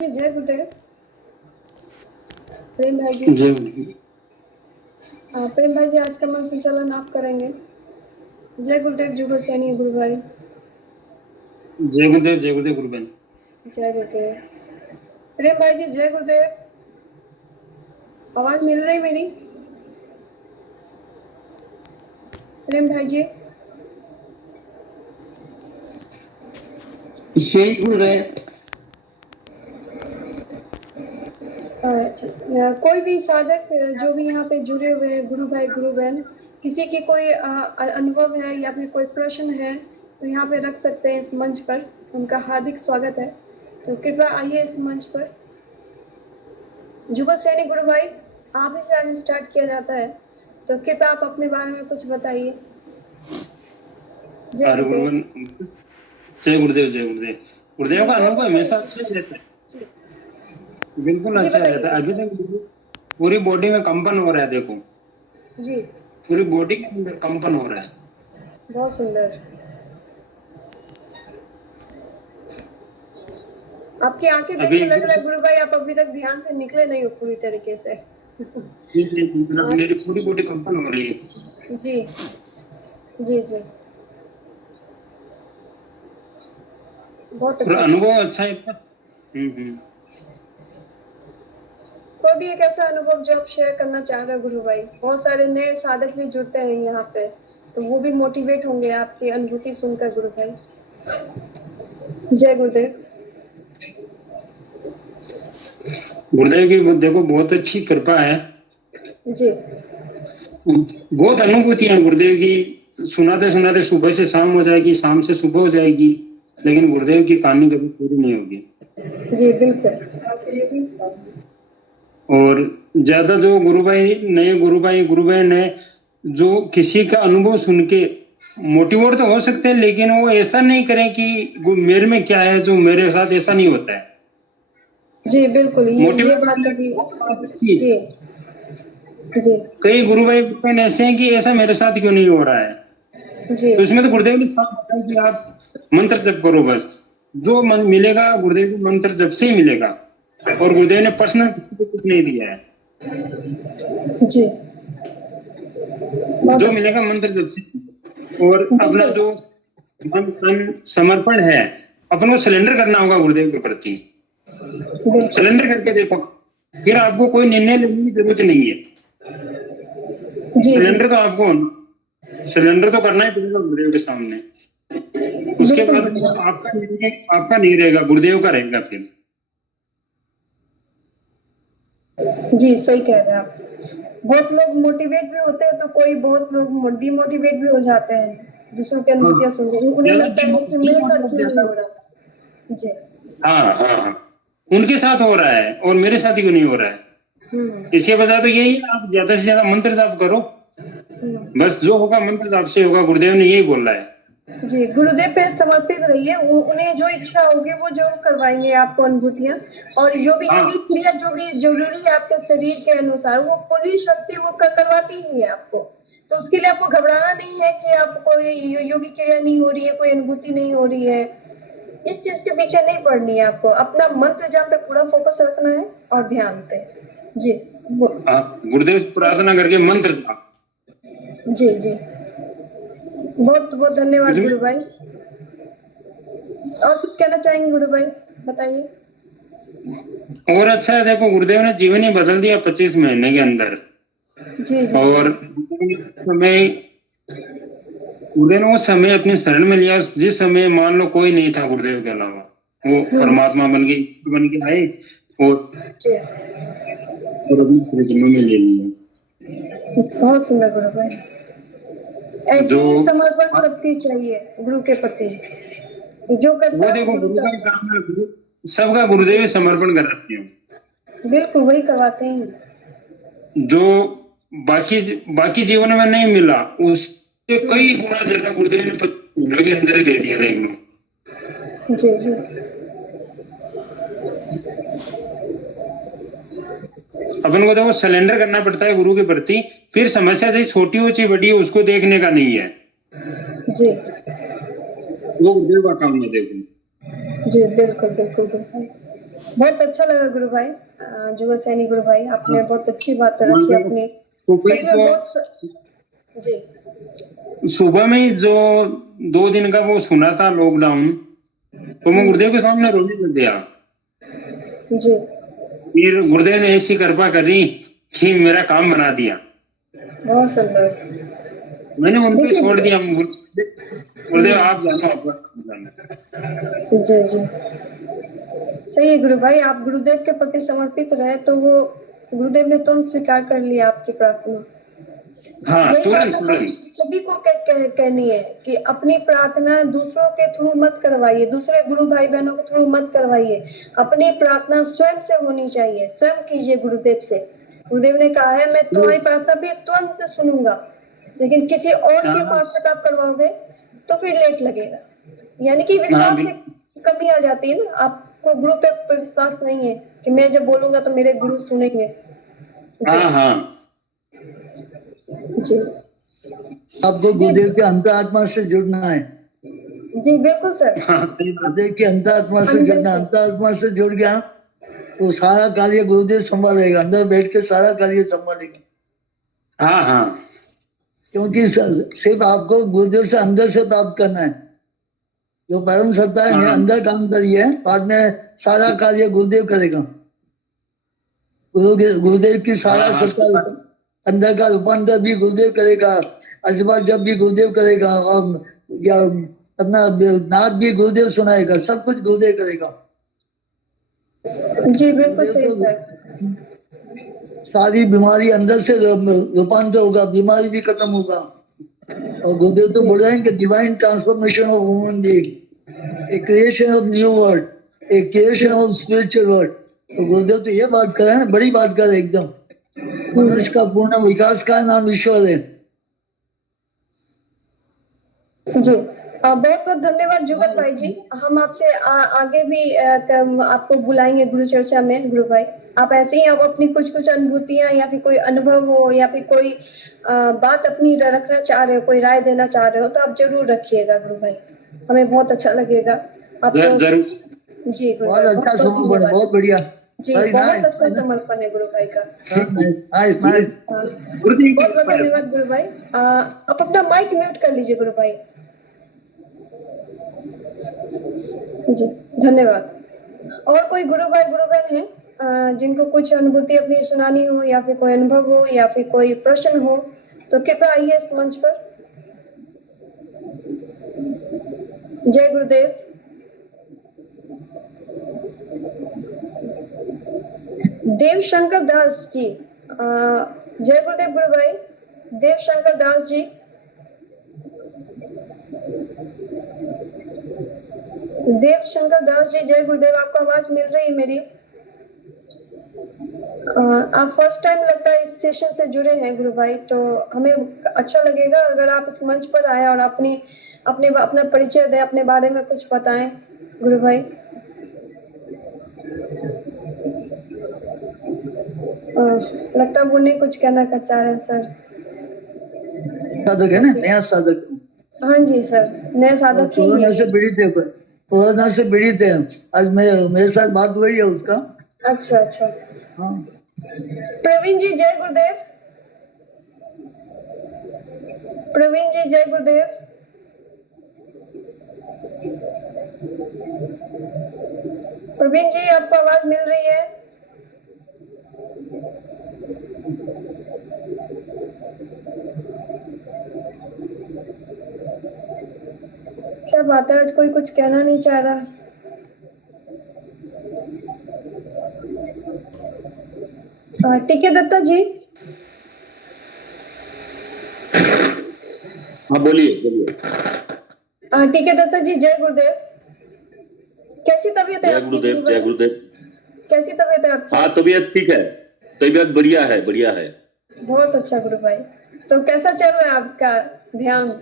जय गुरुदेव। प्रेम भाई जी। प्रेम भाई जी, आज का मंत्र संचालन आप करेंगे। जय गुरुदेव जुगल सैनी गुरु भाई। जय गुरुदेव गुरु बहन। जय गुरुदेव। प्रेम भाई जी जय गुरुदेव। आवाज मिल रही मेरी? प्रेम भाई जी जय गुरुदेव। अच्छा, कोई भी साधक जो भी यहाँ पे जुड़े हुए हैं, गुरु भाई गुरु बहन, किसी की कोई अनुभव है या फिर कोई प्रश्न है तो यहाँ पे रख सकते हैं इस मंच पर। उनका हार्दिक स्वागत है, तो कृपया आइए इस मंच पर। जुगल सैनी गुरु भाई, आप ही से आज स्टार्ट किया जाता है, तो कृपया आप अपने बारे में कुछ बताइए। जय गुरुदेव। गुरुदेव का अनुभव हमेशा अच्छा रहता है, बिल्कुल अच्छा रहता है। अभी तक पूरी बॉडी में कंपन हो रहा है, देखो जी, पूरी बॉडी के अंदर कंपन हो रहा है। बहुत सुंदर। आपकी आंखें देख के लग रहा है गुरु भाई आप अभी तक ध्यान से निकले नहीं हो पूरी तरीके से। मेरी पूरी बॉडी कंपन हो रही है। जी जी जी, बहुत अच्छा अनुभव अच्छा है। कोई भी एक ऐसा अनुभव जो आप शेयर करना चाह रहे हो गुरु भाई। बहुत सारे नए साधक भी जुड़ते हैं यहाँ पे, तो वो भी मोटिवेट होंगे आपकी अनुभूति सुनकर गुरु भाई। जय गुरुदेव। गुरुदेव की देखो बहुत अच्छी कृपा है जी, बहुत अनुभूतियां हैं गुरुदेव की। सुनाते सुनाते सुबह से शाम हो जाएगी, शाम से सुबह हो जाएगी, लेकिन गुरुदेव की कहानी कभी पूरी नहीं होगी। जी बिल्कुल। और ज्यादा जो गुरु बहन है, जो किसी का अनुभव सुन के मोटिवेट तो हो सकते हैं, लेकिन वो ऐसा नहीं करें कि मेरे में क्या है जो मेरे साथ ऐसा नहीं होता है। जी बिल्कुल, ये बात भी अच्छी जी जी। कई गुरु बहन ऐसे हैं कि ऐसा मेरे साथ क्यों नहीं हो रहा है। जी, तो इसमें तो गुरुदेव ने साफ बताया कि आप मंत्र जप करो, बस जो मन मिलेगा गुरुदेव को मंत्र जप से ही मिलेगा। और गुरुदेव ने पर्सनल किसी को कुछ नहीं दिया है जी, जो मिलेगा मंत्र जप से। और अपना जो मन तन समर्पण है, अपन को सिलेंडर करना होगा गुरुदेव के प्रति। सिलेंडर करके देखो, फिर आपको कोई निर्णय लेने की जरूरत नहीं है। सिलेंडर तो करना ही पड़ेगा गुरुदेव के सामने। उसके बाद आपका नहीं रहेगा, गुरुदेव का रहेगा फिर। जी सही कह रहे हैं आप। बहुत लोग मोटिवेट भी होते हैं, तो कोई बहुत लोग डिमोटिवेट भी हो जाते हैं दूसरों की अनुभूतियां सुनकर। उन्हें लगता है कि मेरे साथ क्यों नहीं हो रहा। जी हाँ, उनके साथ हो रहा है और मेरे साथ क्यों नहीं हो रहा है। इसके वजह तो यही है, आप ज्यादा से ज्यादा मंत्र जाप करो, बस जो होगा मंत्र जाप से होगा। गुरुदेव ने यही बोला है। जी, गुरुदेव पे समर्पित रहिए, उन्हें जो इच्छा होगी वो जरूर करवाएंगे आपको अनुभूतियां। और जो भी योगिक क्रिया जो भी जरूरी है आपके शरीर के अनुसार, वो पूरी शक्ति वो करवाती ही है आपको। तो उसके लिए आपको घबराना नहीं है कि आपको कोई योगिक क्रिया नहीं हो रही है, कोई अनुभूति नहीं हो रही है। इस चीज के पीछे नहीं पड़नी है आपको। अपना मंत्र जाप पे पूरा फोकस रखना है और ध्यान पे। जी, गुरुदेव से प्रार्थना करके मंत्र जाप। जी जी, बहुत बहुत धन्यवाद गुरु भाई। और कुछ कहना चाहेंगे गुरु भाई, बताइए। और अच्छा है, देखो गुरुदेव ने जीवन ही बदल दिया 25 महीने के अंदर। जी जी, और गुरुदेव ने वो समय अपने शरण में लिया, जिस समय मान लो कोई नहीं था गुरुदेव के अलावा, वो परमात्मा बन के आए और अपने सृजन में ले लिया। बहुत सुंदर गुरु भाई। ऐसी समर्पण सबकी चाहिए गुरु के प्रति। जो करता वो देखो गुरु का काम है, सबका गुरुदेव समर्पण कर रखते हैं। बिल्कुल वही करवाते हैं। जो बाकी जीवन में नहीं मिला, उससे कई गुना ज्यादा गुरुदेव ने के अंदर ही दे दिया। देख लो। जी जी, अपन को देखो सरेंडर करना पड़ता है गुरु के प्रति। फिर समस्या से छोटी हो चाहे बड़ी हो, उसको देखने का नहीं है। जी, वो गुरुदेव का काम है, देखो। जी बिल्कुल बिल्कुल बिल्कुल। बहुत अच्छा लगा गुरु भाई, जुगल सैनी गुरु भाई, आपने बहुत अच्छी बात रखी अपनी, सुबह सच में तो बहुत। जी सुबह में ही जो 2 दिन का वो सुना था लॉकडाउन, तो मैं गुरुदेव के सामने रोने लग गया। जी फिर गुरुदेव ने ऐसी कृपा करी कि मेरा काम बना दिया। बहुत सुंदर। मैंने उन पे देखिए छोड़ दिया, गुरुदेव आप जानो, अपना काम जानो। जी जी सही है गुरु भाई, आप गुरुदेव के प्रति समर्पित रहे तो वो गुरुदेव ने तुरंत स्वीकार कर लिया आपकी प्रार्थना। हाँ, यही बात तुरंत हम तुरंत। सभी को कहनी है कि अपनी प्रार्थना दूसरों के थ्रू मत करवाइए, दूसरे गुरु भाई बहनों के थ्रू मत करवाइए, अपनी प्रार्थना स्वयं से होनी चाहिए, स्वयं कीजिए गुरुदेव से। गुरुदेव ने कहा है मैं तुम्हारी प्रार्थना भी तुरंत सुनूंगा, लेकिन किसी और के हाँ मार्फत आप करवाओगे तो फिर लेट लगेगा, यानी कि हाँ विश्वास में कमी आ जाती है ना, आपको गुरु पे विश्वास नहीं है कि मैं जब बोलूंगा तो मेरे गुरु सुनेंगे। जी हाँ हाँ जी आपको जी गुरुदेव के अंतरात्मा से जुड़ना है। जी बिल्कुल सर। हाँ, सही बात। गुरुदेव के अंतरात्मा से अंदर जुड़ना, से अंतरात्मा से जुड़ गया तो सारा कार्य गुरुदेव संभालेगा, अंदर बैठ के सारा कार्य संभालेगा। हाँ हाँ क्योंकि सिर्फ आपको गुरुदेव से अंदर से प्राप्त करना है। जो परम सत्ता है हाँ अंदर काम करिए, बाद में सारा कार्य गुरुदेव करेगा। गुरुदेव की सारा हाँ हाँ, सत्ता, सही बात। अंदर का रूपांतर भी गुरुदेव करेगा, अजबा जब भी गुरुदेव करेगा, और या अपना नाद भी गुरुदेव सुनाएगा, सब कुछ गुरुदेव करेगा। जी बिल्कुल गुरुदेव सही को सर। सारी बीमारी अंदर से रूपांतर होगा, बीमारी भी खत्म होगा। और गुरुदेव तो बोल रहे हैं कि divine transformation of human being, a creation of new world, a creation of spiritual world. तो गुरुदेव तो ये बात कर रहे हैं, बड़ी बात कर रहे हैं एकदम। मनुष्य का पूर्ण विकास का नाम ईश्वर है। जी बहुत बहुत धन्यवाद जुगल भाई जी, हम आपसे आगे भी आपको बुलाएंगे गुरु चर्चा में गुरु भाई। आप ऐसे ही आप अपनी कुछ कुछ अनुभूतियां या फिर कोई अनुभव हो या फिर कोई बात अपनी रखना चाह रहे हो, कोई राय देना चाह रहे हो तो आप जरूर रखिएगा गुरु भाई, हमें बहुत अच्छा लगेगा आपको। जरूर। जी गुरु बहुत भाई अच्छा बहुत बहुत समर्पण है, धन्यवाद। बहुत बढ़िया। जी वेरी बहुत नाइस। अच्छा समर्पण है गुरु भाई का। Nice nice. गुरुदेव की बहुत बहुत कृपा है। धन्यवाद गुरु भाई। आप अपना माइक म्यूट कर लीजिए गुरु भाई। जी धन्यवाद। और कोई गुरु भाई गुरु बहन है जिनको कुछ अनुभूति अपनी सुनानी हो या फिर कोई अनुभव हो या फिर कोई प्रश्न हो तो कृपया आइए इस मंच पर। जय गुरुदेव। देव शंकर दास जी, जय गुरुदेव गुरु भाई। देव शंकर दास जी, देव शंकर दास जी जय गुरुदेव, आपको आवाज मिल रही है मेरी? आप फर्स्ट टाइम लगता है इस सेशन से जुड़े हैं गुरु भाई, तो हमें अच्छा लगेगा अगर आप इस मंच पर आए और अपना परिचय दें, अपने बारे में कुछ बताएं गुरु भाई। लगता है वो नहीं कुछ कहना चाह रहे हैं सर। साधक है ना, नया साधक। हाँ जी सर, नए साधक ही कोरोना से हैं। पीड़ित है, कोरोना से पीड़ित है। आज मेरे साथ बात हुई है उसका। अच्छा अच्छा। हाँ प्रवीण जी जय गुरुदेव। प्रवीण जी जय गुरुदेव। प्रवीण जी आपको आवाज मिल रही है? क्या बात है, आज कोई कुछ कहना नहीं चाह रहा? टीके दत्ता जी। हाँ बोलिए बोलिए। टीके दत्ता जी जय गुरुदेव। कैसी तबीयत है जय आपकी गुरुदेव जय गुरुदेव। कैसी तबीयत है आपकी? हाँ तबीयत ठीक है, तबीयत बढ़िया है बढ़िया है। बहुत अच्छा गुरु भाई। तो कैसा चल रहा है आपका ध्यान?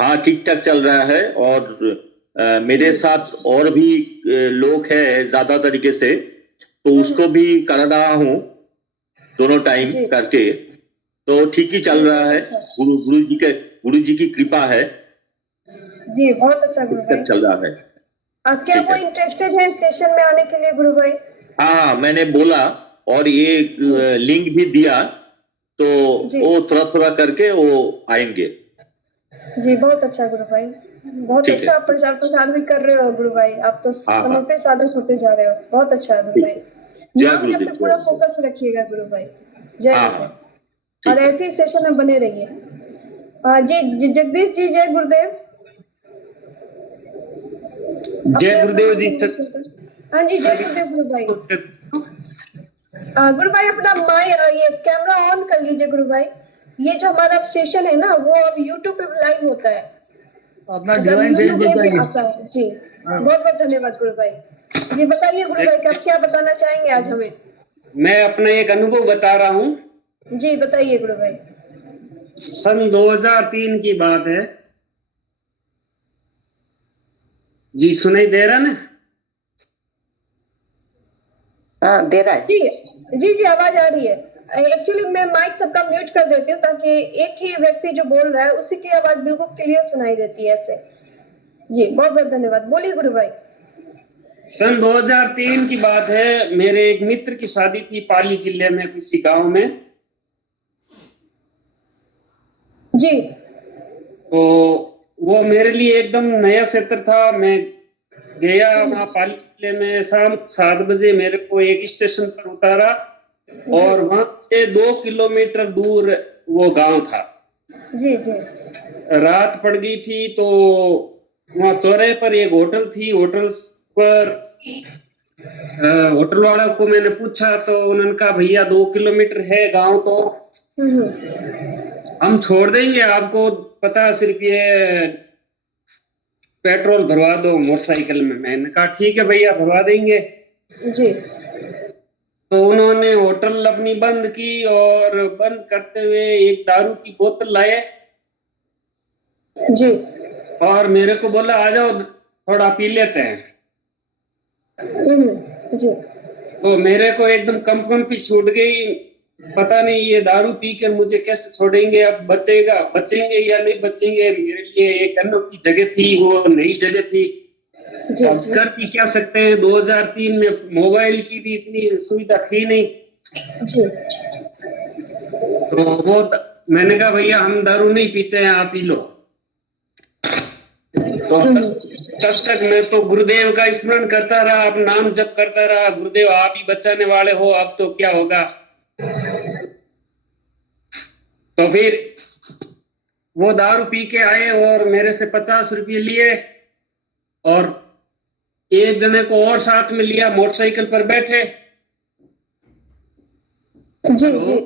हाँ ठीक ठाक चल रहा है, और मेरे साथ और भी लोग हैं ज्यादा तरीके से, तो उसको भी कर रहा हूँ दोनों टाइम करके, तो ठीक ही चल रहा है। गुरु जी की कृपा है। जी बहुत अच्छा गुरु भाई। चल रहा है। क्या ठीक वो है। इंटरेस्टेड है सेशन में आने के लिए गुरु भाई? हाँ, मैंने बोला और ये लिंक भी दिया, तो जी वो थोड़ा थोड़ा करके वो आएंगे। जी, बहुत अच्छा गुरु भाई, बहुत ठीक अच्छा है। आप प्रचार प्रसार भी कर रहे हो गुरु भाई, आप तो हाँ हाँ, समय पे साधक होते जा रहे हो, बहुत अच्छा है गुरु ठीक भाई। है। जय नाम जप गुरुदेव, पे जय पूरा गुरुदेव। फोकस रखिएगा गुरु भाई। जय हाँ हाँ, गुरुदेव। और ठीक है। ऐसे ही सेशन में बने रहिए। जगदीश जी, जय गुरुदेव। जय अपने अपना गुरुदेव जी। सेशन में करते। हाँ जी, जय सभी गुरुदेव गुरु भाई। को गुरु भाई अपना ये कैमरा ऑन कर लीजिए गुरु भाई। ये जो हमारा सेशन है ना, वो अब यूट्यूब पे लाइव होता है, अपना मतलब डिवाइन फेस यूट्यूब में भी बताइए। आता है जी। हाँ। बहुत बहुत धन्यवाद गुरु भाई। जी बताइए गुरु भाई, आप क्या बताना चाहेंगे आज हमें? मैं अपना एक अनुभव बता रहा हूँ। जी बताइए गुरु भाई। सन 2003 की बात है जी, सुनाई दे रहा ना? हाँ दे रहा है। जी जी जी, आवाज आ रही है। एक्चुअली मैं माइक सबका म्यूट कर देती हूँ, ताकि एक ही व्यक्ति जो बोल रहा है उसी की आवाज बिल्कुल क्लियर सुनाई देती है ऐसे। जी बहुत बहुत धन्यवाद, बोलिए गुरु भाई। सन 2003 की बात है, मेरे एक मित्र की शादी थी पाली जिले में किसी गांव में। जी तो वो मेरे लिए एकदम नया क्षेत्र था। मैं गया वहां पाली जिले में, शाम 7 बजे मेरे को एक स्टेशन पर उतारा और वहां से 2 किलोमीटर दूर वो गांव था। जी जी रात पड़ गई थी, तो वहां चौराहे पर एक होटल थी। होटल पर होटल वाला को मैंने पूछा, तो उन्होंने कहा भैया 2 किलोमीटर है गांव, तो हम छोड़ देंगे आपको, 50 रुपये पेट्रोल भरवा दो मोटरसाइकिल में। मैंने कहा ठीक है भैया, भरवा देंगे। जी तो उन्होंने होटल अपनी बंद की और बंद करते हुए एक दारू की बोतल लाए जी और मेरे को बोला आ जाओ थोड़ा पी लेते हैं। जी तो मेरे को एकदम कंपन छूट गई। पता नहीं ये दारू पी कर मुझे कैसे छोड़ेंगे, अब बचेंगे या नहीं बचेंगे। मेरे लिए एक अनोखी जगह थी, वो नई जगह थी। जी अब जी कर भी क्या सकते हैं, 2003 में मोबाइल की भी इतनी सुविधा थी नहीं। जी तो वो मैंने कहा भैया हम दारू नहीं पीते हैं, आप पी लो। तो तब तक मैं तो गुरुदेव का स्मरण करता रहा, अब नाम जप करता रहा, गुरुदेव आप ही बचाने वाले हो, अब तो क्या होगा। तो फिर वो दारू पी के आए और मेरे से 50 रुपये लिए और एक जने को और साथ में लिया, मोटरसाइकिल पर बैठे। जी हेलो। जी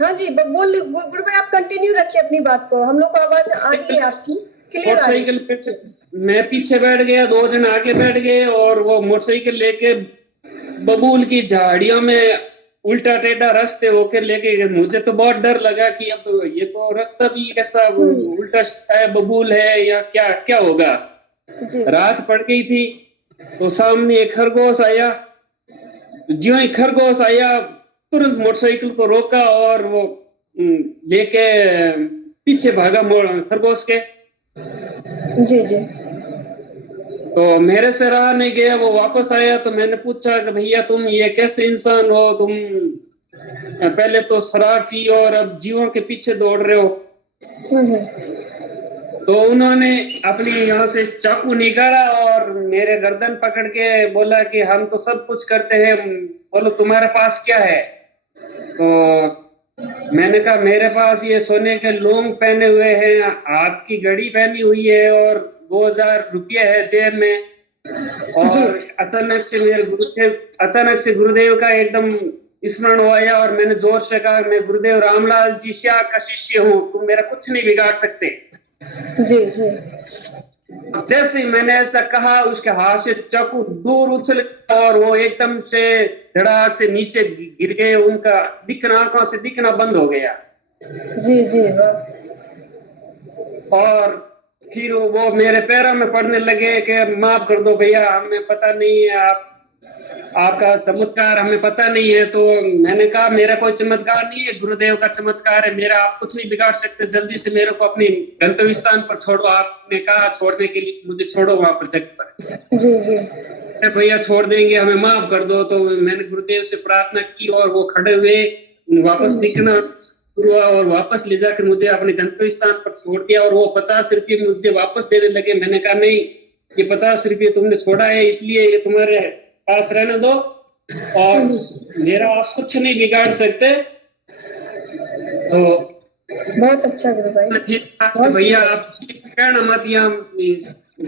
हाँ जी, बोल गुरु भाई, आप कंटिन्यू रखिए अपनी बात को, हम लोग को आवाज आ रही है आपकी, क्लियर आ रही है। मोटरसाइकिल पे मैं पीछे बैठ गया, 2 जन आगे बैठ गए और वो मोटरसाइकिल लेके बबूल की झाड़ियों में उल्टा टेढ़ा रास्ते होकर लेके गए। मुझे तो बहुत डर लगा कि अब ये तो रास्ता भी कैसा उल्टा है, बबूल है या क्या क्या होगा। जी रात पड़ गई थी, तो सामने एक खरगोश आया। तो ज्यों ही खरगोश आया, तुरंत मोटरसाइकिल को रोका और वो लेके पीछे भागा खरगोश के। जी जी तो मेरे से रहा नहीं गया, वो वापस आया। तो मैंने पूछा कि भैया तुम ये कैसे इंसान हो, तुम पहले तो शराब पी और अब जीवों के पीछे दौड़ रहे हो। तो उन्होंने अपनी यहाँ से चाकू निकाला और मेरे गर्दन पकड़ के बोला कि हम तो सब कुछ करते हैं, बोलो तुम्हारे पास क्या है। तो मैंने कहा मेरे पास ये सोने के लौंग पहने हुए हैं, हाथ की घड़ी पहनी हुई है और 2000 रुपये है जेब में। और अचानक से गुरुदेव का एकदम स्मरण हुआ और मैंने जोर से कहा मैं गुरुदेव रामलाल जी श्या का शिष्य हूँ, तुम मेरा कुछ नहीं बिगाड़ सकते। जी जी जैसे ही मैंने ऐसा कहा, उसके हाथ से चाकू दूर उछल और वो एकदम से धड़ाक से नीचे गिर गए। उनका दिखना, आंखों से दिखना बंद हो गया। जी जी वाह। और फिर वो मेरे पैरों में पड़ने लगे कि माफ कर दो भैया, हमें पता नहीं है, आप आपका चमत्कार हमें पता नहीं है। तो मैंने कहा मेरा कोई चमत्कार नहीं है, गुरुदेव का चमत्कार है, मेरा आप कुछ नहीं बिगाड़ सकते, जल्दी से मेरे को अपनी गंतव्य स्थान पर छोड़ो। आपने कहा छोड़ने के लिए, मुझे छोड़ो वहां पर जगह पर। जी जी अरे भैया छोड़ देंगे, हमें माफ कर दो। तो मैंने गुरुदेव से प्रार्थना की और वो खड़े हुए, वापस दिखना शुरू हुआ और वापस ले जाकर मुझे अपने गंतव्य स्थान पर छोड़ दिया। और वो 50 रुपये मुझे वापस देने लगे। मैंने कहा नहीं, ये 50 रुपये तुमने छोड़ा है इसलिए ये तुम्हारे पास रहने दो, और मेरा आप कुछ नहीं बिगाड़ सकते। तो बहुत अच्छा गुरु भाई। भैया आप कहना मत, यहाँ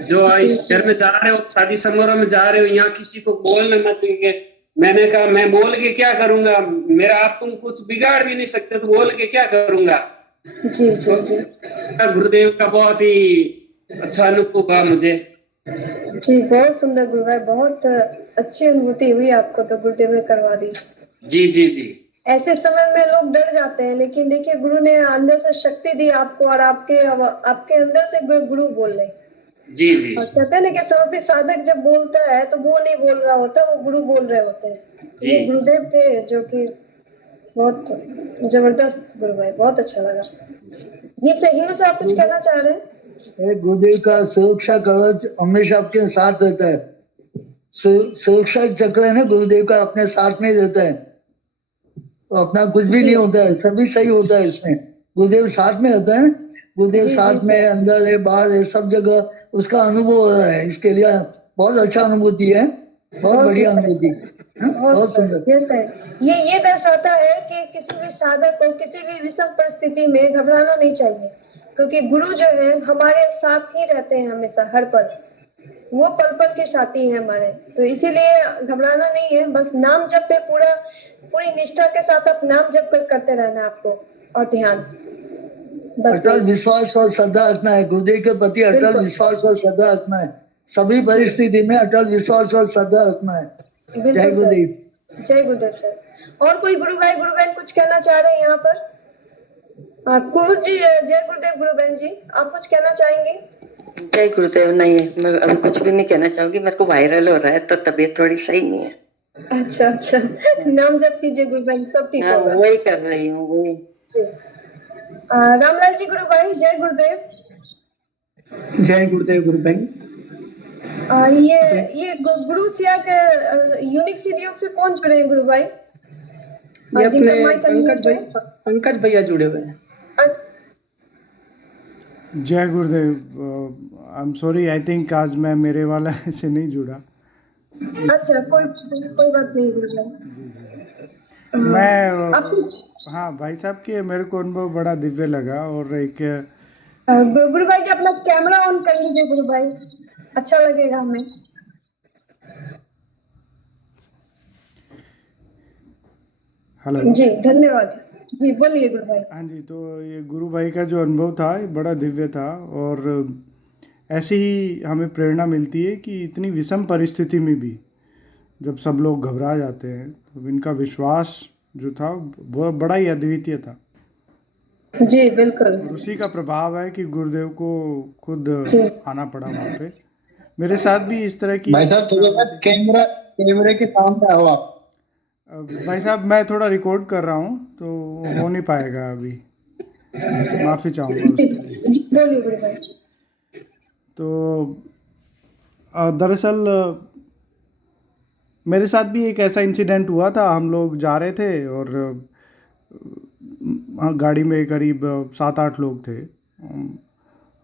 जो इस घर में जा रहे हो, शादी समारोह में जा रहे हो, यहाँ किसी को बोलना मत कि मैंने कहा मैं बोल के क्या करूंगा, मेरा आप तुम कुछ बिगाड़ भी नहीं सकते, तो बोल के क्या करूंगा। जी जी जी गुरुदेव का बहुत ही अच्छा अनुभव हुआ मुझे। जी, बहुत सुंदर गुरु भाई, बहुत अच्छी अनुभूति हुई आपको तो गुरुदेव ने करवा दी। जी जी जी ऐसे समय में लोग डर जाते हैं, लेकिन देखिए गुरु ने अंदर से शक्ति दी आपको, और आपके अंदर से गुरु बोल रहे। जी जी और कहते हैं ना कि स्वरूपी साधक जब बोलता है तो वो नहीं बोल रहा होता, वो गुरु बोल रहे होते हैं। तो ये गुरुदेव थे जो कि बहुत जबरदस्त गुरु भाई, बहुत अच्छा लगा। जी सर, हिंदू से आप कुछ कहना चाह रहे हैं? गुरुदेव का सुरक्षा कवच हमेशा आपके साथ रहता है। सुरक्षा चक्र है ना, गुरुदेव का अपने साथ में रहता है, तो अपना कुछ भी नहीं होता है, सभी सही होता है इसमें। गुरुदेव साथ में रहता है, गुरुदेव साथ में अंदर है बाहर है, सब जगह उसका अनुभव हो रहा है। इसके लिए बहुत अच्छा अनुभूति है, बहुत बढ़िया अनुभूति, बहुत सुंदर। यस सर, ये दर्शाता है कि किसी भी साधक को किसी भी विषम परिस्थिति में घबराना नहीं चाहिए, क्योंकि गुरु जो है हमारे साथ ही रहते हैं हमेशा, हर पल। वो पल पल के साथी हैं हमारे, तो इसीलिए घबराना नहीं है। बस नाम जप पे पूरी निष्ठा के साथ आप नाम जप करते रहना है आपको, और ध्यान। अटल विश्वास और श्रद्धा रखना है, गुरुदेव के प्रति अटल विश्वास और श्रद्धा रखना है, सभी परिस्थिति में अटल विश्वास और श्रद्धा रखना है। जय गुरुदेव। जय गुरुदेव सर। और कोई गुरु भाई गुरु बहन कुछ कहना चाह रहे हैं यहाँ पर? कुमुद जी, जय गुरुदेव गुरु बहन जी, आप कुछ कहना चाहेंगे? जय गुरुदेव। नहीं, मैं अभी कुछ भी नहीं कहना चाहूंगी, मेरे को वायरल हो रहा है तो तबीयत थोड़ी सही नहीं है। अच्छा अच्छा, नाम जप कीजिए गुरु बहन, सब ठीक होगा। वही कर रही हूँ, वही जी। रामलाल जी गुरु भाई, जय गुरुदेव। जय गुरुदेव गुरु भाई। ये गुरु सिया के यूनिक सीडियोग से कौन जुड़े हैं गुरु भाई? ये अपने पंकज भैया जुड़े हुए हैं। जय गुरुदेव। I am sorry, I think आज मैं मेरे वाला से नहीं जुड़ा। अच्छा, कोई बात नहीं गुरु भाई। मैं हाँ भाई साहब के मेरे को अनुभव बड़ा दिव्य लगा। और एक गुरु भाई जी अपना कैमरा ऑन कर लीजिए गुरु भाई, अच्छा लगेगा हमें। हेलो जी, धन्यवाद। जी बोलिए गुरु भाई। हाँ जी, तो ये गुरु भाई का जो अनुभव था ये बड़ा दिव्य था। और ऐसे ही हमें प्रेरणा मिलती है कि इतनी विषम परिस्थिति में भी जब सब लोग घबरा जाते हैं तो इनका विश्वास जो था वो बड़ा ही अद्वितीय था। जी बिल्कुल। और उसी का प्रभाव है कि गुरुदेव को खुद आना पड़ा वहाँ पे। मेरे साथ भी इस तरह की। भाई साहब थोड़ा सा कैमरे के सामने आओ आप। भाई साहब मैं थोड़ा रिकॉर्ड कर रहा हूँ तो हो नहीं पाएगा अभी, माफ़ी चाहूँगा उसके लिए। बोलिए गुरु भाई। तो दरअसल मेरे साथ भी एक ऐसा इंसिडेंट हुआ था। हम लोग जा रहे थे और गाड़ी में करीब 7-8 लोग थे।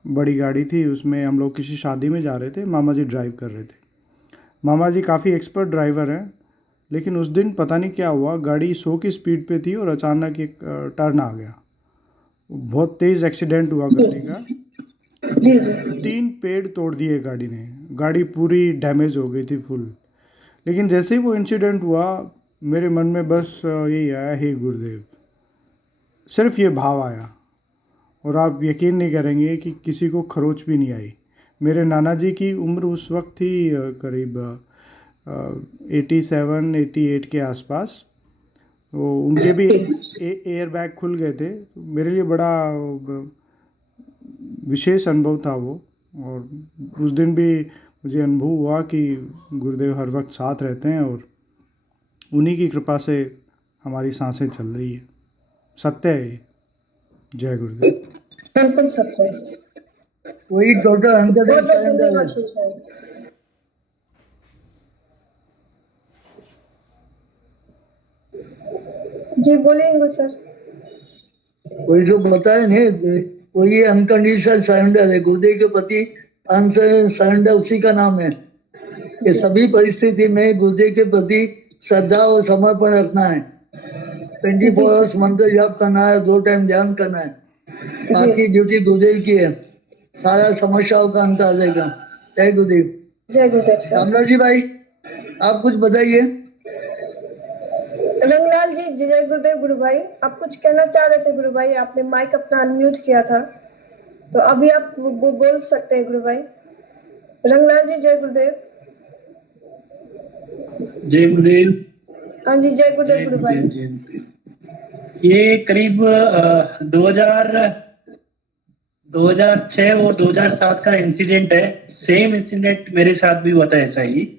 बड़ी गाड़ी थी, उसमें हम लोग किसी शादी में जा रहे थे। मामा जी ड्राइव कर रहे थे। मामा जी काफ़ी एक्सपर्ट ड्राइवर हैं, लेकिन उस दिन पता नहीं क्या हुआ, गाड़ी 100 की स्पीड पे थी और अचानक एक टर्न आ गया। बहुत तेज़ एक्सीडेंट हुआ गाड़ी का। 3 पेड़ तोड़ दिए गाड़ी ने, गाड़ी पूरी डैमेज हो गई थी फुल। लेकिन जैसे ही वो इंसिडेंट हुआ मेरे मन में बस यही आया, हे गुरुदेव, सिर्फ ये भाव आया। और आप यकीन नहीं करेंगे कि किसी को खरोच भी नहीं आई। मेरे नाना जी की उम्र उस वक्त थी करीब 87-88 के आसपास। तो उनके भी एयर बैग खुल गए थे। मेरे लिए बड़ा विशेष अनुभव था वो। और उस दिन भी मुझे अनुभव हुआ कि गुरुदेव हर वक्त साथ रहते हैं और उन्हीं की कृपा से हमारी सांसें चल रही है। सत्य है ये। जय गुरुदेव। बिल्कुल सत्य है। वही टोटल बहुत बहुत सरेंडर धन्यवाद है। गुरु भाई। जी बोलिए इंगो सर। वही जो बताए नहीं, वही अनकंडीशनल सरेंडर है गुरुदेव के प्रति। अनकंडीशनल सरेंडर उसी का नाम है कि सभी परिस्थिति में गुरुदेव के प्रति श्रद्धा और समर्पण रखना है। 24 आवर्स मंत्र जाप करना है, 2 टाइम ध्यान करना है, बाकी ड्यूटी गुरुदेव की है। सारा समस्याओं का अंत आ जाएगा। जय गुरुदेव। जय गुरुदेव सर। रामलाल जी भाई, आप कुछ बताइए। रंगलाल जी, जय गुरुदेव गुरु भाई। आप कुछ कहना चाह रहे थे गुरु भाई, आपने माइक अपना अनम्यूट किया था, तो अभी आप वो बोल सकते हैं गुरु भाई। रंगलाल जी जय गुरुदेव। जय गुरुदेव। हाँ जी जय गुरुदेव गुरु भाई। जय गुरुदेव। ये करीब 2006 और 2007 का इंसिडेंट है। सेम इंसिडेंट मेरे साथ भी हुआ था ऐसा ही।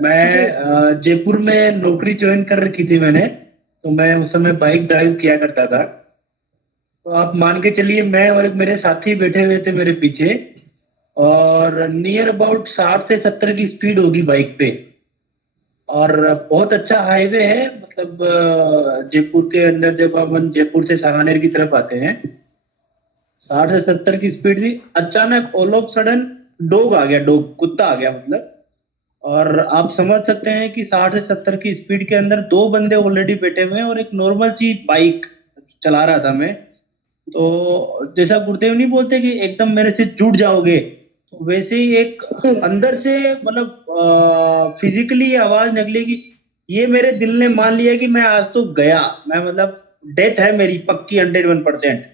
मैं जयपुर में नौकरी ज्वाइन कर रखी थी मैंने, तो मैं उस समय बाइक ड्राइव किया करता था। तो आप मान के चलिए, मैं और एक मेरे साथी बैठे हुए थे मेरे पीछे, और नियर अबाउट 60 से 70 की स्पीड होगी बाइक पे, और बहुत अच्छा हाईवे है। मतलब जयपुर के अंदर जब अपन जयपुर से सांगानेर की तरफ आते हैं, 60 से 70 की स्पीड थी। अचानक ऑल ऑफ सडन डॉग आ गया, डॉग कुत्ता आ गया मतलब। और आप समझ सकते हैं कि 60 से 70 की स्पीड के अंदर 2 बंदे ऑलरेडी बैठे हुए हैं और एक नॉर्मल सी बाइक चला रहा था मैं। तो जैसा गुरुदेव नहीं बोलते कि एकदम मेरे से जुड़ जाओगे, तो वैसे ही एक अंदर से मतलब फिजिकली आवाज निकली कि ये मेरे दिल ने मान लिया कि मैं आज तो गया, मैं मतलब डेथ है मेरी पक्की 101%।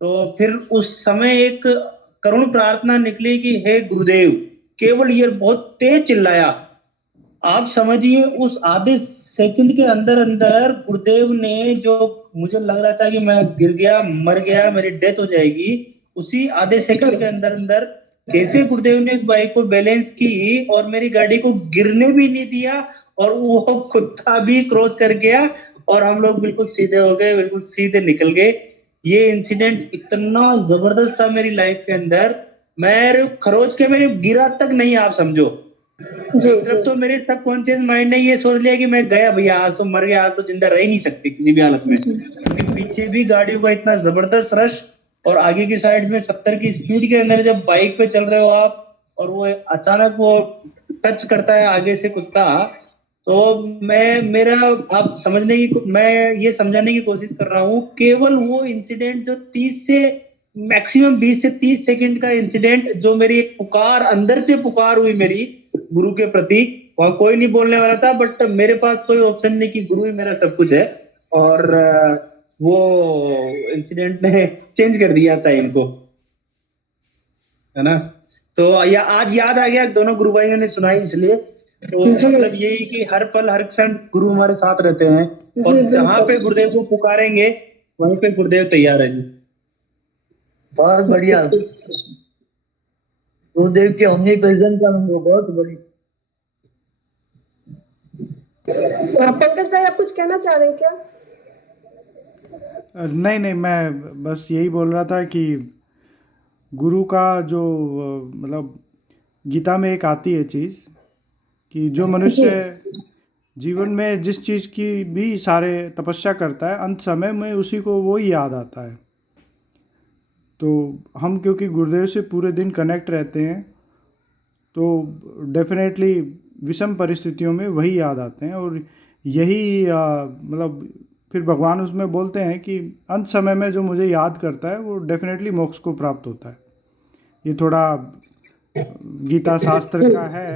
तो फिर उस समय एक करुण प्रार्थना निकली कि हे गुरुदेव, केवल ये बहुत तेज चिल्लाया। आप समझिए उस आधे सेकंड के अंदर अंदर गुरुदेव ने, जो मुझे लग रहा था कि मैं गिर गया, मर गया, मेरी डेथ हो जाएगी, उसी आधे सेकंड के अंदर अंदर कैसे गुरुदेव ने उस बाइक को बैलेंस की और मेरी गाड़ी को गिरने भी नहीं दिया, और वो कुत्ता भी क्रॉस कर गया और हम लोग बिल्कुल सीधे हो गए, बिल्कुल सीधे निकल गए। ये इंसिडेंट इतना जबरदस्त था मेरी लाइफ के अंदर, मैं खरोच के मैंने गिरा तक नहीं, आप समझो। तब तो मेरे सबकॉन्शियस माइंड ने ये सोच लिया कि मैं गया भैया, आज तो मर गया, आज तो जिंदा रह ही नहीं सकती किसी भी हालत में। क्योंकि पीछे भी गाड़ियों का इतना जबरदस्त रश, और आगे की साइड में 70 की स्पीड के अंदर जब बाइक पे चल रहे हो आप, और वो अचानक वो टच करता है आगे से कुत्ता, तो आप समझने की, मैं ये समझाने की कोशिश कर रहा हूँ, केवल वो इंसिडेंट जो 30 से मैक्सिमम 20 से 30 सेकंड का इंसिडेंट, जो मेरी एक पुकार, अंदर से पुकार हुई मेरी गुरु के प्रति, वहां कोई नहीं बोलने वाला था, बट मेरे पास कोई ऑप्शन नहीं कि गुरु ही मेरा सब कुछ है, और वो इंसिडेंट ने चेंज कर दिया था इनको, है ना। तो आज याद आ गया, दोनों गुरु भाइयों ने सुनाई इसलिए। तो मतलब यही कि हर पल हर क्षण गुरु हमारे साथ रहते हैं, और जहां पे गुरुदेव को पुकारेंगे वहीं पे गुरुदेव तैयार है जी। बहुत बढ़िया। गुरुदेव की omni प्रेजेंस का अनुभव बहुत बड़ी। पंकज भाई आप कुछ कहना चाह रहे हैं क्या? नहीं, मैं बस यही बोल रहा था कि गुरु का जो मतलब गीता में एक आती है चीज़ कि जो मनुष्य जीवन में जिस चीज़ की भी सारे तपस्या करता है, अंत समय में उसी को वो ही याद आता है। तो हम क्योंकि गुरुदेव से पूरे दिन कनेक्ट रहते हैं, तो डेफिनेटली विषम परिस्थितियों में वही याद आते हैं, और यही मतलब फिर भगवान उसमें बोलते हैं कि अंत समय में जो मुझे याद करता है वो डेफिनेटली मोक्ष को प्राप्त होता है। ये थोड़ा गीता शास्त्र का है,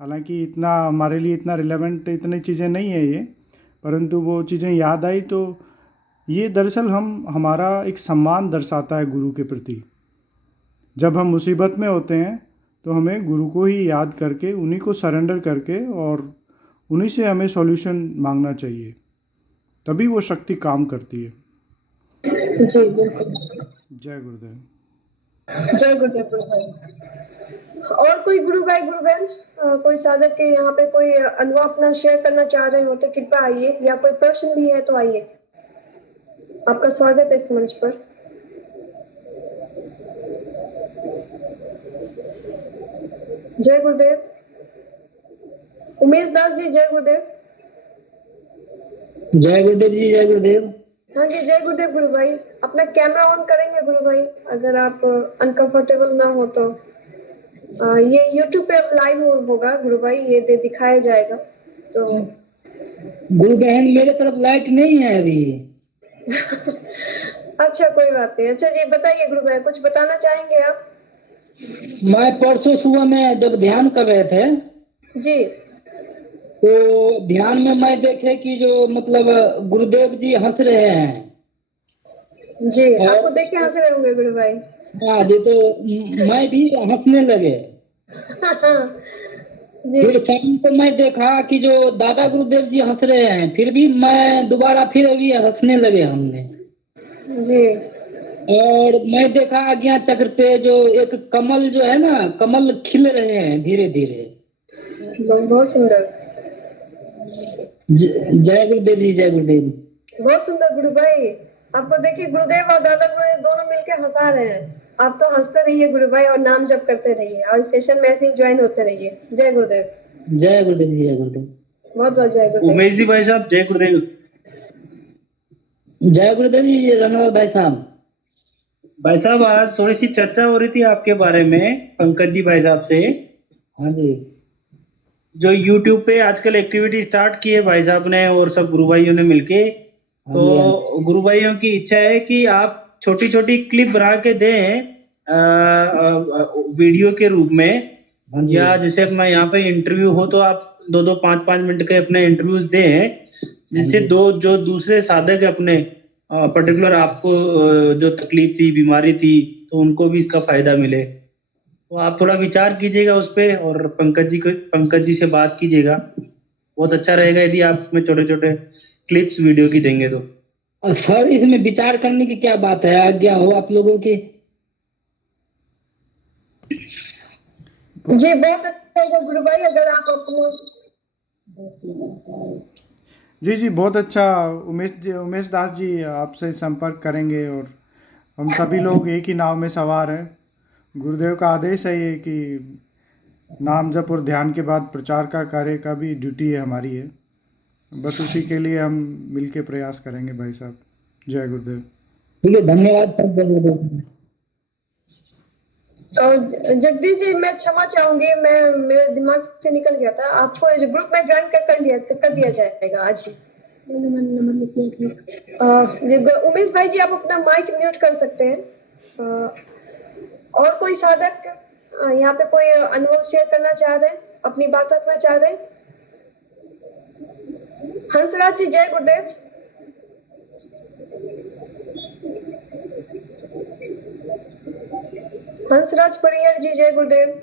हालांकि इतना हमारे लिए इतना रिलेवेंट इतनी चीज़ें नहीं है ये, परंतु वो चीज़ें याद आई तो ये दरअसल हमारा एक सम्मान दर्शाता है गुरु के प्रति। जब हम मुसीबत में होते हैं तो हमें गुरु को ही याद करके, उन्हीं को सरेंडर करके और उन्हीं से हमें सॉल्यूशन मांगना चाहिए, तभी वो शक्ति काम करती है। जी बिल्कुल। जय गुरुदेव। जय गुरुदेव। और कोई गुरु भाई गुरु बहन कोई साधक के यहाँ पे कोई अनुभव अपना शेयर करना चाह रहे हो तो कृपया आइए, या कोई प्रश्न भी है तो आइए, आपका स्वागत है इस मंच पर। जय गुरुदेव। उमेश दास जी जय गुरुदेव। जय गुरुदेव जी, जय गुरुदेव। हाँ जी जय गुरुदेव गुरु भाई। अपना कैमरा ऑन करेंगे गुरु भाई, अगर आप अनकंफर्टेबल ना हो तो। ये YouTube पे अब लाइव होगा गुरु भाई, ये दिखाया जाएगा तो। गुरु बहन मेरे तरफ लाइट नहीं है अभी। अच्छा कोई बात नहीं। अच्छा जी बताइए गुरु भाई, कुछ बताना चाहेंगे आप? मैं परसों सुबह में जब ध्यान कर रहे थे जी तो ध्यान में मैं देखे कि जो मतलब गुरुदेव जी हंस रहे हैं। जी आपको देख के हंस रहे होंगे गुरु भाई। हाँ जी, तो मैं भी हंसने लगे। जी फिर शाम को मैं देखा कि जो दादा गुरुदेव जी हंस रहे हैं, फिर भी मैं दोबारा फिर अभी हंसने लगे हमने। जी और मैं देखा आज्ञा चक्र पे जो एक कमल जो है ना, कमल खिल रहे हैं धीरे धीरे। बहुत सुंदर। जय गुरुदेव जी, जय गुरुदेव जी। बहुत सुंदर गुरु भाई। आपको देखिए गुरुदेव और दादा गुरुदेव दोनों मिलकर हंसा रहे हैं। आप तो हंसते रहिए गुरु भाई और नाम जप करते रहिए और सेशन में ऐसे ही ज्वाइन होते रहिए। जय गुरुदेव। जय गुरुदेव जी, जय गुरुदेव। बहुत बहुत जय गुरुदेव। उमेश जी भाई साहब जय गुरुदेव। जय गुरुदेव जी, धन्यवाद भाई साहब। भाई साहब आज थोड़ी सी चर्चा हो रही थी आपके बारे में पंकज जी भाई साहब से। हाँ जी। जो YouTube पे आजकल एक्टिविटी स्टार्ट की है भाई साहब ने और सब गुरु भाइयों ने मिलके, तो गुरु भाइयों की इच्छा है कि आप छोटी छोटी क्लिप बना के दें वीडियो के रूप में, या जैसे अपना यहाँ पे इंटरव्यू हो तो आप 2-2 5-5 मिनट के अपने इंटरव्यूज दें, जिससे जो दूसरे साधक अपने पर्टिकुलर आपको जो तकलीफ थी, बीमारी थी, तो उनको भी इसका फायदा मिले। तो आप थोड़ा विचार कीजिएगा उस पे और पंकज जी से बात कीजिएगा। बहुत अच्छा रहेगा यदि आप इसमें छोटे छोटे क्लिप्स वीडियो की देंगे तो। सर इसमें विचार करने की क्या बात है, आज्ञा हो आप लोगों की। जी बहुत अच्छा होगा गुरु भाई अगर आप अपने। जी बहुत अच्छा। उमेश दास जी आपसे संपर्क करेंगे और हम सभी लोग एक ही नाव में सवार हैं। गुरुदेव का आदेश है ये कि नाम जप और ध्यान के बाद प्रचार का कार्य का भी ड्यूटी है हमारी है, बस उसी के लिए हम मिलके प्रयास करेंगे भाई साहब। जय गुरुदेव। ठीक है, धन्यवाद सर, जय गुरुदेव। जगदीश जी मैं क्षमा चाहूंगी, मैं मेरे दिमाग से निकल गया था। आपको ग्रुप में ज्वाइन कर दिया जाएगा आज ही। उमेश भाई जी आप अपना माइक म्यूट कर सकते हैं। और कोई साधक यहाँ पे कोई अनुभव शेयर करना चाह रहे हैं, अपनी बात रखना चाह रहे हैं? हंसराज जी जय गुरुदेव। हंसराज परियर जी जय गुरुदेव।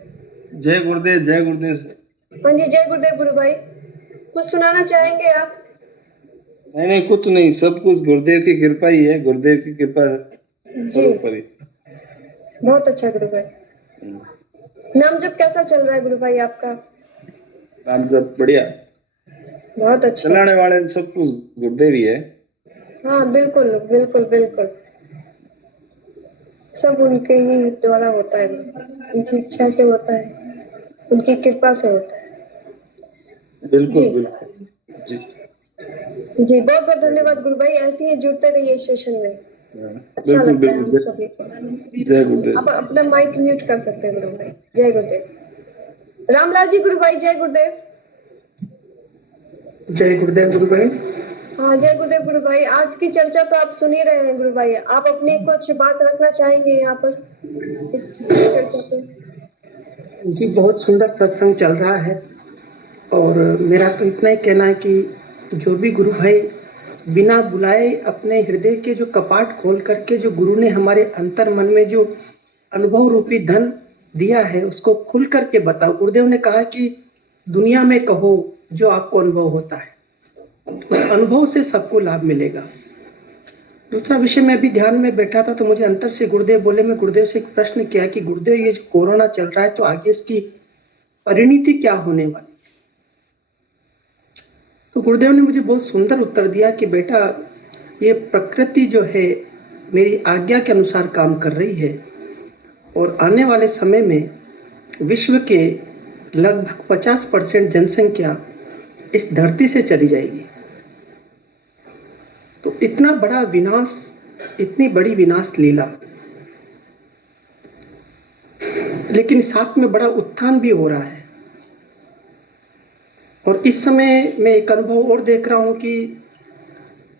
जय गुरुदेव, जय गुरुदेव। हाँ जी जय गुरुदेव गुरु भाई, कुछ सुनाना चाहेंगे आप? नहीं कुछ नहीं, सब कुछ गुरुदेव की कृपा ही है, गुरुदेव की कृपा जी बहुत अच्छा गुरु भाई। नाम जप कैसा चल रहा है गुरु भाई आपका? नाम जप बढ़िया, बहुत अच्छा। चलाने वाले सब कुछ गुरुदेव ही है। हाँ बिल्कुल बिल्कुल बिल्कुल, सब उनके ही द्वारा होता है, उनकी इच्छा से होता है, उनकी कृपा से होता है। बिल्कुल जी बिल्कुल जी। जी बहुत बहुत धन्यवाद गुरु भाई, ऐसे ही जुड़ते रहिए सेशन में, अच्छा बिल्कुल लगता है हम बिल्कुल। सभी को। जय गुरुदेव। आप अपना माइक म्यूट कर सकते हैं गुरु भाई। जय गुरुदेव। रामलाल जी गुरु भाई जय गुरुदेव। जय गुरुदेव गुरु भाई। हाँ जय गुरुदेव गुरु भाई, आज की चर्चा तो आप सुन ही रहे हैं गुरु भाई, आप अपनी कुछ बात रखना चाहेंगे यहाँ पर इस चर्चा पे? जी बहुत सुंदर सत्संग चल रहा है और मेरा तो इतना ही कहना है कि जो भी गुरु भाई बिना बुलाए अपने हृदय के जो कपाट खोल करके जो गुरु ने हमारे अंतर मन में जो अनुभव रूपी धन दिया है उसको खुल करके बताओ। गुरुदेव ने कहा कि दुनिया में कहो जो आपको अनुभव होता है, उस अनुभव से सबको लाभ मिलेगा। दूसरा विषय में अभी ध्यान में बैठा था तो मुझे अंतर से गुरुदेव बोले, मैं गुरुदेव से एक प्रश्न किया कि गुरुदेव ये जो कोरोना चल रहा है तो आगे इसकी परिणति क्या होने वाली। तो गुरुदेव ने मुझे बहुत सुंदर उत्तर दिया कि बेटा ये प्रकृति जो है मेरी आज्ञा के अनुसार काम कर रही है और आने वाले समय में विश्व के लगभग 50% जनसंख्या इस धरती से चली जाएगी। तो इतना बड़ा विनाश, इतनी बड़ी विनाश लीला, लेकिन साथ में बड़ा उत्थान भी हो रहा है। और इस समय मैं एक अनुभव और देख रहा हूं कि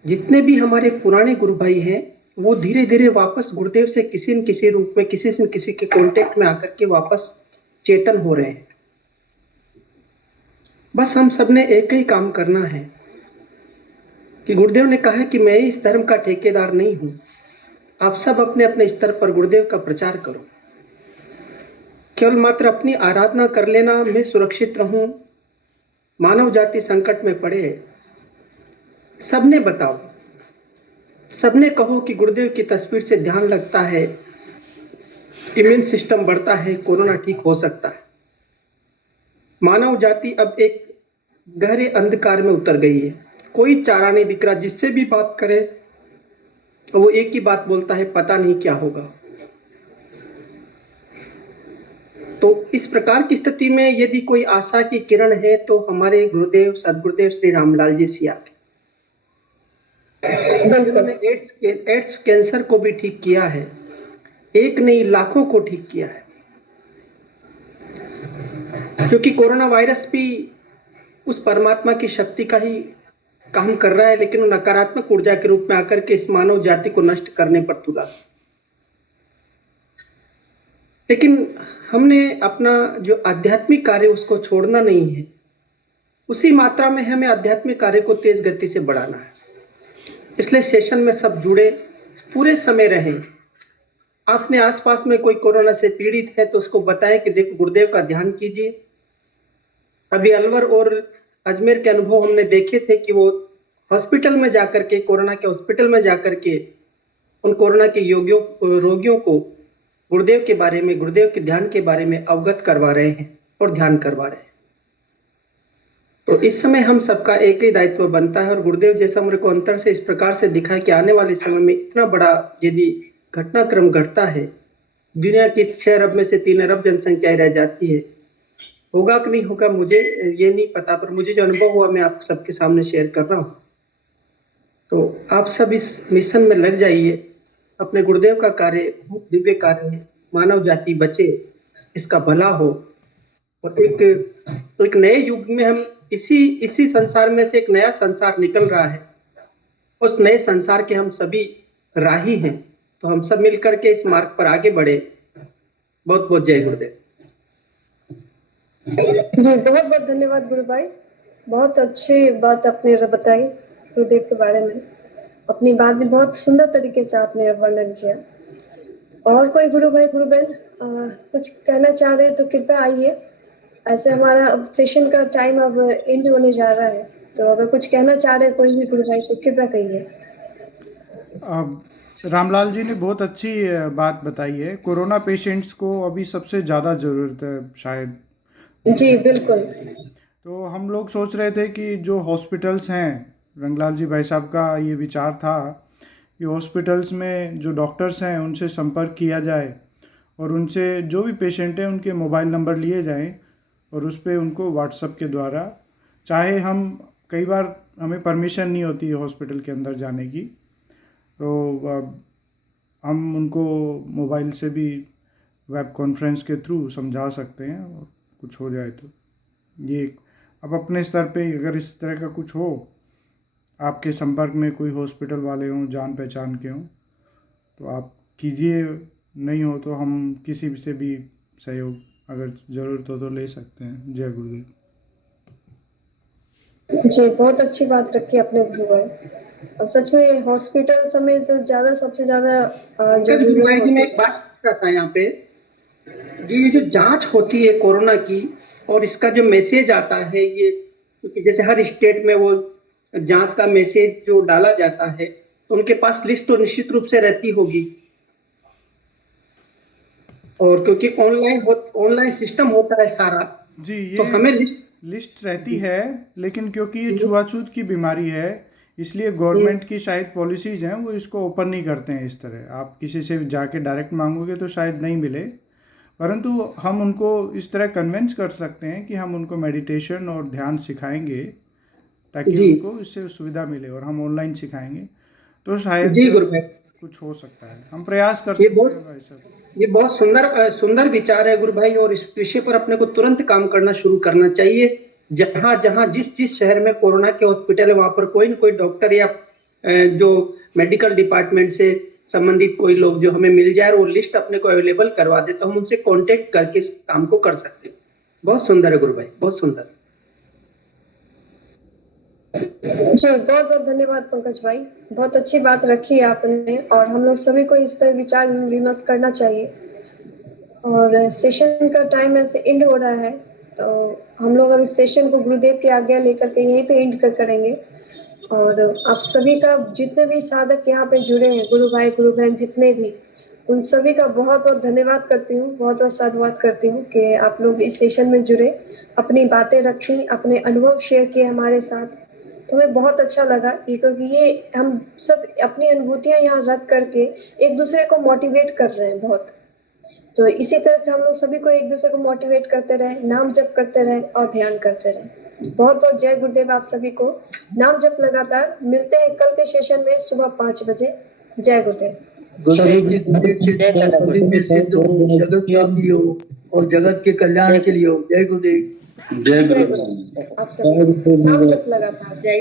जितने भी हमारे पुराने गुरु भाई हैं वो धीरे धीरे वापस गुरुदेव से किसी न किसी रूप में, किसी से किसी के कांटेक्ट में आकर के वापस चेतन हो रहे हैं। बस हम सब ने एक ही काम करना है कि गुरुदेव ने कहा है कि मैं इस धर्म का ठेकेदार नहीं हूं, आप सब अपने अपने स्तर पर गुरुदेव का प्रचार करो। केवल मात्र अपनी आराधना कर लेना, मैं सुरक्षित रहूं, मानव जाति संकट में पड़े, सबने बताओ, सबने कहो कि गुरुदेव की तस्वीर से ध्यान लगता है, इम्यून सिस्टम बढ़ता है, कोरोना ठीक हो सकता है। मानव जाति अब एक गहरे अंधकार में उतर गई है, कोई चारा नहीं दिख रहा। जिससे भी बात करे तो वो एक ही बात बोलता है, पता नहीं क्या होगा। तो इस प्रकार की स्थिति में यदि कोई आशा की किरण है तो हमारे गुरुदेव सदगुरुदेव श्री रामलाल जी सिया जिन्होंने एड्स कैंसर को भी ठीक किया है, एक नहीं लाखों को ठीक किया है। क्योंकि कोरोना वायरस भी उस परमात्मा की शक्ति का ही काम कर रहा है, लेकिन वो नकारात्मक ऊर्जा के रूप में आकर के इस मानव जाति को नष्ट करने पर तुला। लेकिन हमने अपना जो आध्यात्मिक कार्य उसको छोड़ना नहीं है, उसी मात्रा में हमें आध्यात्मिक कार्य को तेज गति से बढ़ाना है। इसलिए सेशन में सब जुड़े, पूरे समय रहें। आपने आसपास में कोई कोरोना से पीड़ित है तो उसको बताएं कि देखो गुरुदेव का ध्यान कीजिए। अभी अलवर और अजमेर के अनुभव हमने देखे थे कि वो हॉस्पिटल में जाकर के, कोरोना के हॉस्पिटल में जाकर के उन कोरोना के रोगियों को गुरुदेव के बारे में, गुरुदेव के ध्यान के बारे में अवगत करवा रहे हैं और ध्यान करवा रहे हैं। तो इस समय हम सबका एक ही दायित्व बनता है और गुरुदेव जैसा मेरे को अंतर से इस प्रकार से दिखा है कि आने वाले समय में इतना बड़ा यदि घटनाक्रम घटता है, दुनिया की 6 अरब में से 3 अरब जनसंख्या रह जाती है, होगा कि नहीं होगा मुझे ये नहीं पता, पर मुझे जो अनुभव हुआ मैं आप सबके सामने शेयर कर रहा हूँ। तो आप सब इस मिशन में लग जाइए। अपने गुरुदेव का कार्य बहुत दिव्य कार्य है, मानव जाति बचे, इसका भला हो। और एक नए युग में हम इसी संसार में से एक नया संसार निकल रहा है, उस नए संसार के हम सभी राही हैं। तो हम सब मिलकर के इस मार्ग पर आगे बढ़े। बहुत बहुत जय गुरुदेव जी। बहुत बहुत धन्यवाद गुरु भाई, बहुत अच्छी बात आपने बताई गुरुदेव के बारे में। अपनी बात भी बहुत सुंदर तरीके से आपने वर्णन किया। और कोई गुरु भाई गुरु बहन कुछ कहना चाह रहे हैं तो कृपया आइए। ऐसे हमारा अब सेशन का टाइम अब एंड होने जा रहा है, तो अगर कुछ कहना चाह रहे हैं कोई भी गुरु भाई तो कृपया कहिए। रामलाल जी ने बहुत अच्छी बात बताई है। कोरोना पेशेंट्स को अभी सबसे ज़्यादा ज़रूरत है शायद। जी बिल्कुल। तो हम लोग सोच रहे थे कि जो हॉस्पिटल्स हैं, रंगलाल जी भाई साहब का ये विचार था कि हॉस्पिटल्स में जो डॉक्टर्स हैं उनसे संपर्क किया जाए और उनसे जो भी पेशेंट हैं उनके मोबाइल नंबर लिए जाएं और उस पर उनको व्हाट्सएप के द्वारा, चाहे हम कई बार हमें परमिशन नहीं होती है हॉस्पिटल के अंदर जाने की, तो हम उनको मोबाइल से भी वेब कॉन्फ्रेंस के थ्रू समझा सकते हैं और कुछ हो जाए तो ये अब अपने स्तर पे अगर इस तरह का कुछ हो, आपके संपर्क में कोई हॉस्पिटल वाले हों, जान पहचान के हों, तो आप कीजिए। नहीं हो तो हम किसी से भी सहयोग अगर ज़रूरत हो तो ले सकते हैं। जय गुरुदेव जी। बहुत अच्छी बात रखी अपने गुरु भाई। और सच में हॉस्पिटल समय तो ज़्यादा सबसे ज़्यादा जी मैं एक बात करता यहाँ पे जी, ये जो जांच होती है कोरोना की और इसका जो मैसेज आता है, ये क्योंकि जैसे हर स्टेट में वो जांच का मैसेज जो डाला जाता है, तो उनके पास लिस्ट तो निश्चित रूप से रहती होगी, और क्योंकि ऑनलाइन सिस्टम होता है सारा, जी, तो ये हमें लिस्ट रहती है, लेकिन क्योंकि ये छुआछूत की बीमारी है, इसलिए गवर्नमेंट की शायद पॉलिसीज हैं, वो इसको ओपन नहीं करते हैं इस तरह। आप किसी से जाके डायरेक्ट मांगोगे तो शायद नहीं मिले, परंतु हम उनको इस तरह कन्विंस कर सकते हैं कि हम उनको मेडिटेशन और ध्यान सिखाएंगे ताकि उनको इससे सुविधा मिले, और हम ऑनलाइन सिखाएंगे तो शायद जी गुरु भाई, कुछ हो सकता है। हम प्रयास कर सकते हैं भाई साहब। ये बहुत सुंदर विचार है गुरु भाई, और इस विषय पर अपने को तुरंत काम करना शुरू करना चाहिए। जहां जिस शहर में कोरोना के हॉस्पिटल है, वहां पर कोई न कोई डॉक्टर या जो मेडिकल डिपार्टमेंट से संबंधित कोई लोग जो हमें मिल जाए और वो लिस्ट अपने को अवेलेबल करवा दे, तो हम उनसे कांटेक्ट करके इस काम को कर सकते हैं। बहुत सुंदर है गुरु भाई, बहुत सुंदर। जी, बहुत बहुत धन्यवाद पंकज भाई, बहुत अच्छी बात रखी है आपने, और हम लोग सभी को इस पर विचार विमर्श करना चाहिए। और सेशन का टाइम ऐसे एंड हो रहा है, तो हम लोग अब इस सेशन को गुरुदेव की आज्ञा लेकर के यहीं पे एंड करेंगे। और आप सभी का, जितने भी साधक यहाँ पे जुड़े हैं, गुरु भाई गुरु बहन जितने भी, उन सभी का बहुत बहुत धन्यवाद करती हूँ, बहुत बहुत साधुवाद करती हूँ कि आप लोग इस सेशन में जुड़े, अपनी बातें रखी, अपने अनुभव शेयर किए हमारे साथ। तो हमें बहुत अच्छा लगा, क्योंकि ये हम सब अपनी अनुभूतियां यहाँ रख करके एक दूसरे को मोटिवेट कर रहे हैं बहुत। तो इसी तरह से हम लोग सभी को एक दूसरे को मोटिवेट करते रहे, नाम जप करते रहे और ध्यान करते रहे। बहुत बहुत जय गुरुदेव आप सभी को। नाम जप लगातार। मिलते हैं कल के सेशन में सुबह 5 बजे। जय गुरुदेव। सभी में सिद्ध हो, जगत व्यापी हो और जगत के कल्याण के लिए हो। जय गुरुदेव। जय जय गुरु। गुरुदेव। आप सभी नाम जप लगातार। जय